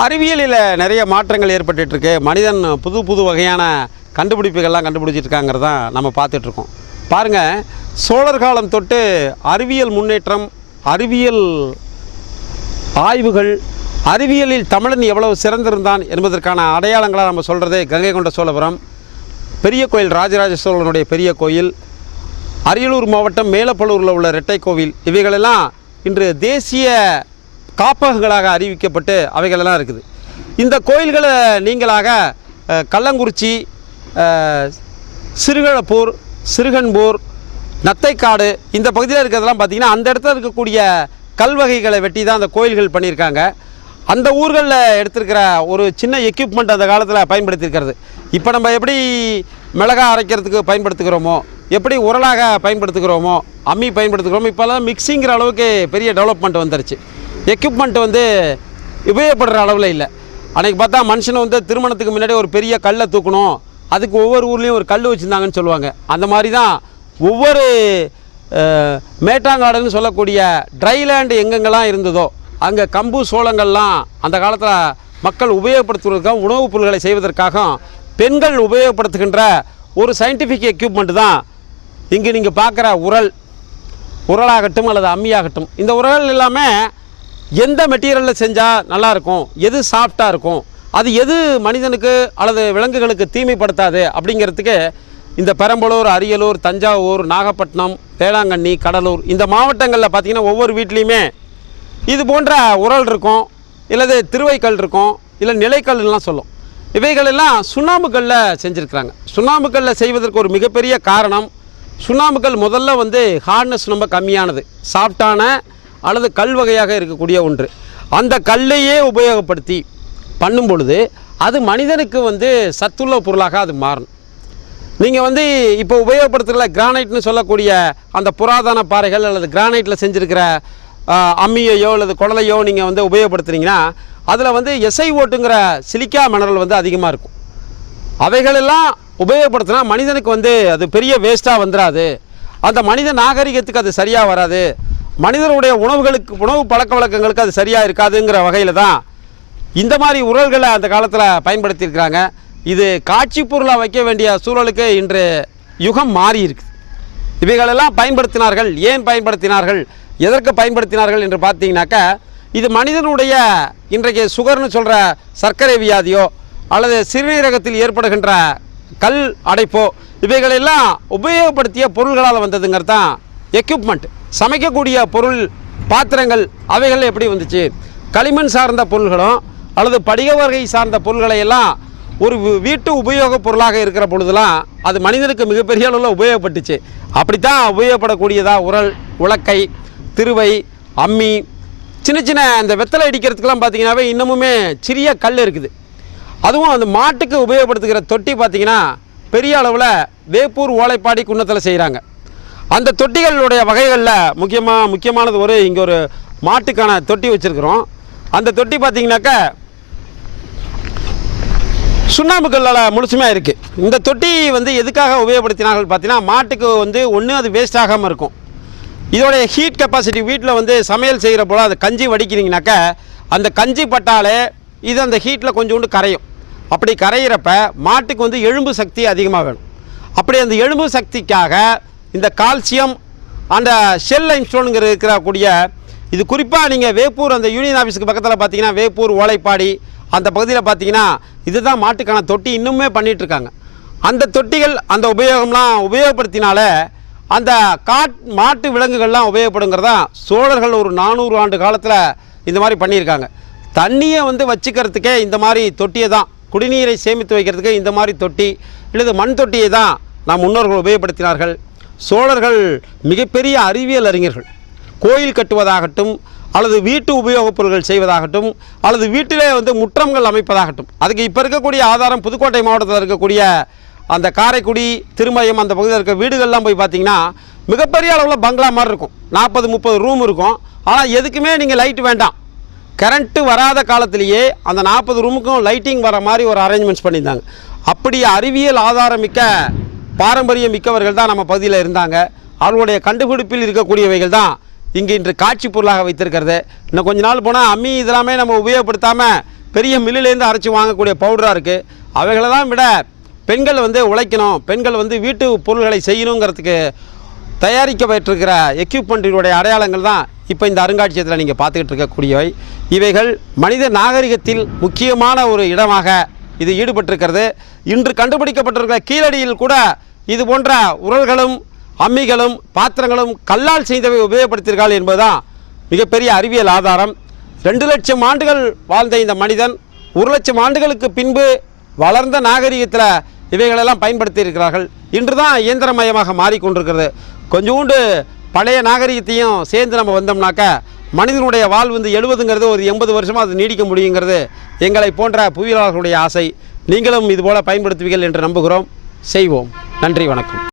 அறிவியலில் நிறைய மாற்றங்கள் ஏற்பட்டுருக்கு மனிதன் புது புது வகையான கண்டுபிடிப்புகள்லாம் கண்டுபிடிச்சிருக்காங்கிறது தான் நம்ம பார்த்துட்ருக்கோம். பாருங்கள் சோழர் காலம் தொட்டு அறிவியல் முன்னேற்றம் அறிவியல் ஆய்வுகள் அறிவியலில் தமிழன் எவ்வளவு சிறந்திருந்தான் என்பதற்கான அடையாளங்களாக நம்ம சொல்கிறது கங்கை கொண்ட சோழபுரம். பெரிய கோயில் ராஜராஜ சோழனுடைய பெரிய கோயில். அரியலூர் மாவட்டம் மேலப்பலூரில் உள்ள இரட்டை கோவில். இவைகளெல்லாம் இன்று தேசிய காப்பகங்களாக அறிவிக்கப்பட்டு அவைகளெல்லாம் இருக்குது. இந்த கோயில்களை நீங்களாக கள்ளங்குறிச்சி அஹ், சிறுகளப்பூர் சிறுகன்பூர் நத்தைக்காடு இந்த பகுதியில் இருக்கிறதெல்லாம் பார்த்தீங்கன்னா அந்த இடத்துல இருக்கக்கூடிய கல்வகைகளை வெட்டி தான் அந்த கோயில்கள் பண்ணியிருக்காங்க. அந்த ஊர்களில் எடுத்திருக்கிற ஒரு சின்ன எக்யூப்மெண்ட் அந்த காலத்தில் பயன்படுத்தியிருக்கிறது. இப்போ நம்ம எப்படி மிளகா அரைக்கிறதுக்கு பயன்படுத்துகிறோமோ எப்படி உரலாக பயன்படுத்துகிறோமோ அம்மி பயன்படுத்துகிறோமோ இப்போல்லாம் மிக்சிங்கிற அளவுக்கு பெரிய டெவலப்மெண்ட் வந்துருச்சு. எக்யூப்மெண்ட் வந்து உபயோகப்படுற அளவில் இல்லை. அன்றைக்கி பார்த்தா மனுஷனை வந்து திருமணத்துக்கு முன்னாடி ஒரு பெரிய கல்லை தூக்கணும். அதுக்கு ஒவ்வொரு ஊர்லேயும் ஒரு கல் வச்சுருந்தாங்கன்னு சொல்லுவாங்க. அந்த மாதிரி தான் ஒவ்வொரு மேட்டாங்காடுன்னு சொல்லக்கூடிய ட்ரைலேண்டு எங்கெங்கெல்லாம் இருந்ததோ அங்கே கம்பு சோளங்கள்லாம் அந்த காலத்தில் மக்கள் உபயோகப்படுத்துவதற்காக உணவுப் பொருட்களை செய்வதற்காக பெண்கள் உபயோகப்படுத்துகின்ற ஒரு சயின்டிஃபிக் எக்யூப்மெண்ட் தான் இங்கே நீங்கள் பார்க்குற உரல். உரலாகட்டும் அல்லது அம்மியாகட்டும். இந்த உரல் எல்லாமே எந்த மெட்டீரியலில் செஞ்சால் நல்லாயிருக்கும்? எது சாஃப்டாக இருக்கும்? அது எது மனிதனுக்கு அல்லது விலங்குகளுக்கு தீமைப்படுத்தாது அப்படிங்கிறதுக்கு இந்த பெரம்பலூர் அரியலூர் தஞ்சாவூர் நாகப்பட்டினம் வேளாங்கண்ணி கடலூர் இந்த மாவட்டங்களில் பார்த்தீங்கன்னா ஒவ்வொரு வீட்லேயுமே இது போன்ற உரல் இருக்கும் இல்லது திருவைக்கல் இருக்கும் இல்லை நிலைக்கல்லாம் சொல்லும். இவைகளெல்லாம் சுண்ணாம்புக்கல்லில் செஞ்சுருக்கிறாங்க. சுண்ணாம்புக்கல்லில் செய்வதற்கு ஒரு மிகப்பெரிய காரணம் சுண்ணாம்புக்கல் முதல்ல வந்து ஹார்ட்னஸ் ரொம்ப கம்மியானது. சாஃப்டான அல்லது கல் வகையாக இருக்கக்கூடிய ஒன்று. அந்த கல்லையே உபயோகப்படுத்தி பண்ணும் பொழுது அது மனிதனுக்கு வந்து சத்துள்ள பொருளாக அது மாறும். நீங்கள் வந்து இப்போ உபயோகப்படுத்துகிற கிரானைட்னு சொல்லக்கூடிய அந்த புராதன பாறைகள் அல்லது கிரானைட்டில் செஞ்சுருக்கிற அம்மியையோ அல்லது குடலையோ நீங்கள் வந்து உபயோகப்படுத்துனீங்கன்னா அதில் வந்து எஸ்ஐ ஓட்டுங்கிற சிலிக்கா மினரல் வந்து அதிகமாக இருக்கும். அவைகளெல்லாம் உபயோகப்படுத்தினா மனிதனுக்கு வந்து அது பெரிய வேஸ்ட்டாக வந்துடாது அந்த மனித நாகரிகத்துக்கு அது சரியாக வராது. மனிதனுடைய உணவுகளுக்கு உணவு பழக்க வழக்கங்களுக்கு அது சரியாக இருக்காதுங்கிற வகையில் தான் இந்த மாதிரி உரல்களை அந்த காலத்தில் பயன்படுத்தியிருக்கிறாங்க. இது காட்சி பொருளாக வைக்க வேண்டிய சூழலுக்கு இன்று யுகம் மாறி இருக்கு இவைகளெல்லாம் பயன்படுத்தினார்கள். ஏன் பயன்படுத்தினார்கள்? எதற்கு பயன்படுத்தினார்கள் என்று பார்த்தீங்கன்னாக்கா இது மனிதனுடைய இன்றைக்கு சுகர்னு சொல்கிற சர்க்கரை வியாதியோ அல்லது சிறுநீரகத்தில் ஏற்படுகின்ற கல் அடைப்போ இவைகளெல்லாம் உபயோகப்படுத்திய பொருள்களால் வந்ததுங்கிறது தான் எக்யூப்மெண்ட் சமைக்கக்கூடிய பொருள் பாத்திரங்கள் அவைகள் எப்படி வந்துச்சு? களிமண் சார்ந்த பொருள்களும் அல்லது படிக வகை சார்ந்த பொருள்களை எல்லாம் ஒரு வீட்டு உபயோகப் பொருளாக இருக்கிற பொழுதுலாம் அது மனிதனுக்கு மிகப்பெரிய அளவில் உபயோகப்பட்டுச்சு. அப்படித்தான் உபயோகப்படக்கூடியதாக உரல் உலக்கை திருவை அம்மி சின்ன சின்ன அந்த வெத்தலை அடிக்கிறதுக்கெல்லாம் பார்த்தீங்கன்னாவே இன்னமுமே சிறிய கல் இருக்குது. அதுவும் அந்த மாட்டுக்கு உபயோகப்படுத்துகிற தொட்டி பார்த்திங்கன்னா பெரிய அளவில் வேப்பூர் ஓலைப்பாடி குன்னத்தில் செய்கிறாங்க அந்த தொட்டிகளுடைய வகைகளில் முக்கியமாக முக்கியமானது ஒரு இங்கே ஒரு மாட்டுக்கான தொட்டி வச்சுருக்குறோம். அந்த தொட்டி பார்த்திங்கனாக்கா சுண்ணாம்புக்கல்லால் கல்லால் இருக்குது இந்த தொட்டி வந்து எதுக்காக உபயோகப்படுத்தினார்கள் பார்த்தீங்கன்னா மாட்டுக்கு வந்து ஒன்று அது வேஸ்ட் ஆகாமல் இருக்கும். இதோடைய ஹீட் கெப்பாசிட்டி வீட்டில் வந்து சமையல் செய்கிற போல் அந்த கஞ்சி வடிக்கிறீங்கனாக்கா அந்த கஞ்சி பட்டாலே இது அந்த ஹீட்டில் கொஞ்சோண்டு கரையும். அப்படி கரையிறப்ப மாட்டுக்கு வந்து எலும்பு சக்தி அதிகமாக வேணும். அப்படி அந்த எலும்பு சக்திக்காக இந்த கால்சியம் அந்த ஷெல் லைம்ஸ்டோனுங்கிற இருக்கக்கூடிய இது குறிப்பாக நீங்கள் வேப்பூர் அந்த யூனியன் ஆஃபீஸுக்கு பக்கத்தில் பார்த்தீங்கன்னா வேப்பூர் ஓலைப்பாடி அந்த பகுதியில் பார்த்தீங்கன்னா இதுதான் மாட்டுக்கான தொட்டி இன்னுமே பண்ணிகிட்ருக்காங்க அந்த தொட்டிகள் அந்த உபயோகம்லாம் உபயோகப்படுத்தினால அந்த காட் மாட்டு விலங்குகள்லாம் உபயோகப்படுங்கிறதான் சோழர்கள் ஒரு நானூறு ஆண்டு காலத்தில் இந்த மாதிரி பண்ணியிருக்காங்க. தண்ணியை வந்து வச்சுக்கிறதுக்கே இந்த மாதிரி தொட்டியை தான் குடிநீரை சேமித்து வைக்கிறதுக்கு இந்த மாதிரி தொட்டி இல்லது மண் தொட்டியை தான் நம் முன்னோர்கள் உபயோகப்படுத்தினார்கள். சோழர்கள் மிகப்பெரிய அறிவியல் அறிஞர்கள். கோயில் கட்டுவதாகட்டும் அல்லது வீட்டு உபயோகப் பொருட்கள் செய்வதாகட்டும் அல்லது வீட்டிலே வந்து முற்றங்கள் அமைப்பதாகட்டும். அதுக்கு இப்போ இருக்கக்கூடிய ஆதாரம் புதுக்கோட்டை மாவட்டத்தில் இருக்கக்கூடிய அந்த காரைக்குடி திருமயம் அந்த பகுதியில் இருக்க வீடுகள்லாம் போய் பார்த்தீங்கன்னா மிகப்பெரிய அளவில் பங்களா மாதிரி இருக்கும். நாற்பது முப்பது ரூம் இருக்கும். ஆனால் எதுக்குமே நீங்கள் லைட் வேண்டாம். கரண்ட்டு வராத காலத்திலேயே அந்த நாற்பது ரூமுக்கும் லைட்டிங் வர மாதிரி ஒரு அரேஞ்ச்மெண்ட்ஸ் பண்ணியிருந்தாங்க. அப்படி அறிவியல் ஆதாரமிக்க பாரம்பரியம் மிக்கவர்கள் தான் நம்ம பகுதியில் இருந்தாங்க. அவர்களுடைய கண்டுபிடிப்பில் இருக்கக்கூடியவைகள் தான் இங்கே இன்று காட்சி பொருளாக வைத்திருக்கிறது. இன்னும் கொஞ்ச நாள் போனால் அம்மி இதெல்லாமே நம்ம உபயோகப்படுத்தாமல் பெரிய மில்லுலேருந்து அரைச்சி வாங்கக்கூடிய பவுடராக இருக்குது அவைகளெல்லாம் விட பெண்கள் வந்து உழைக்கணும். பெண்கள் வந்து வீட்டு பொருள்களை செய்யணுங்கிறதுக்கு தயாரிக்கப்பட்டிருக்கிற எக்யூப்மெண்ட்டினுடைய அடையாளங்கள் தான் இப்போ இந்த அருங்காட்சியகத்தில் நீங்கள் பார்த்துக்கிட்டு இருக்கக்கூடியவை. இவைகள் மனித நாகரிகத்தில் முக்கியமான ஒரு இடமாக இது ஈடுபட்டிருக்கிறது. இன்று கண்டுபிடிக்கப்பட்டிருக்கிற கீழடியில் கூட இது போன்ற உரல்களும் அம்மிகளும் பாத்திரங்களும் கல்லால் செய்தவை உபயோகப்படுத்தியிருக்காள் என்பதுதான் மிகப்பெரிய அறிவியல் ஆதாரம். ரெண்டு லட்சம் ஆண்டுகள் வாழ்ந்த இந்த மனிதன் ஒரு லட்சம் ஆண்டுகளுக்கு பின்பு வளர்ந்த நாகரிகத்தில் இவைகளெல்லாம் பயன்படுத்தி இருக்கிறார்கள் இன்று தான் இயந்திரமயமாக மாறிக்கொண்டிருக்கிறது. கொஞ்சோண்டு பழைய நாகரிகத்தையும் சேர்ந்து நம்ம வந்தோம்னாக்க மனிதனுடைய வாழ்வு வந்து எழுபதுங்கிறது ஒரு எண்பது வருஷமாக அது நீடிக்க முடியுங்கிறது எங்களை போன்ற புவியியலாளர்களுடைய ஆசை. நீங்களும் இதுபோல் பயன்படுத்துவீர்கள் என்று நம்புகிறோம். செய்வோம். நன்றி வணக்கம்.